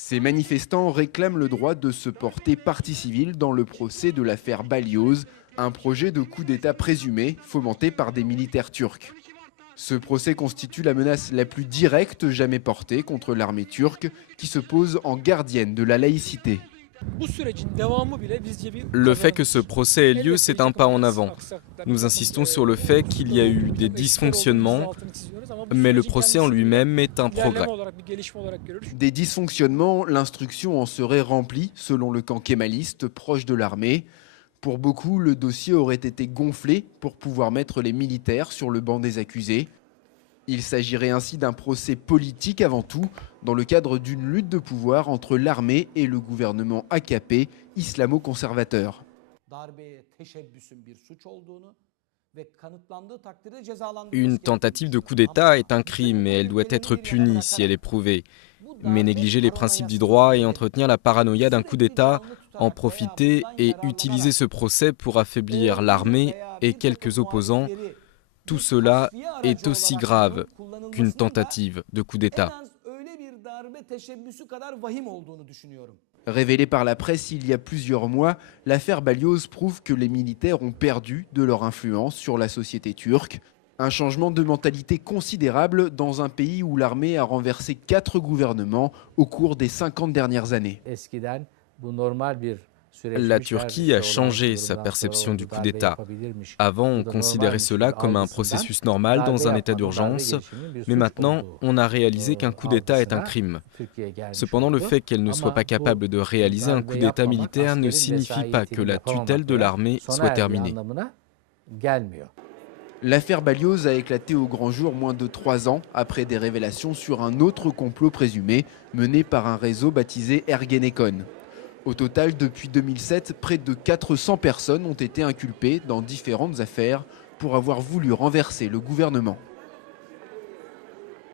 Ces manifestants réclament le droit de se porter partie civile dans le procès de l'affaire Balyoz, un projet de coup d'État présumé fomenté par des militaires turcs. Ce procès constitue la menace la plus directe jamais portée contre l'armée turque qui se pose en gardienne de la laïcité. Le fait que ce procès ait lieu, c'est un pas en avant. Nous insistons sur le fait qu'il y a eu des dysfonctionnements, mais le procès en lui-même est un progrès. Des dysfonctionnements, l'instruction en serait remplie selon le camp kémaliste proche de l'armée. Pour beaucoup, le dossier aurait été gonflé pour pouvoir mettre les militaires sur le banc des accusés. Il s'agirait ainsi d'un procès politique avant tout, dans le cadre d'une lutte de pouvoir entre l'armée et le gouvernement AKP, islamo-conservateur. Une tentative de coup d'État est un crime et elle doit être punie si elle est prouvée. Mais négliger les principes du droit et entretenir la paranoïa d'un coup d'État, en profiter et utiliser ce procès pour affaiblir l'armée et quelques opposants, tout cela est aussi grave qu'une tentative de coup d'État. Révélée par la presse il y a plusieurs mois, l'affaire Balyoz prouve que les militaires ont perdu de leur influence sur la société turque. Un changement de mentalité considérable dans un pays où l'armée a renversé 4 gouvernements au cours des 50 dernières années. La Turquie a changé sa perception du coup d'État. Avant, on considérait cela comme un processus normal dans un état d'urgence, mais maintenant, on a réalisé qu'un coup d'État est un crime. Cependant, le fait qu'elle ne soit pas capable de réaliser un coup d'État militaire ne signifie pas que la tutelle de l'armée soit terminée. L'affaire Balyoz a éclaté au grand jour moins de 3 ans après des révélations sur un autre complot présumé mené par un réseau baptisé Ergenekon. Au total, depuis 2007, près de 400 personnes ont été inculpées dans différentes affaires pour avoir voulu renverser le gouvernement.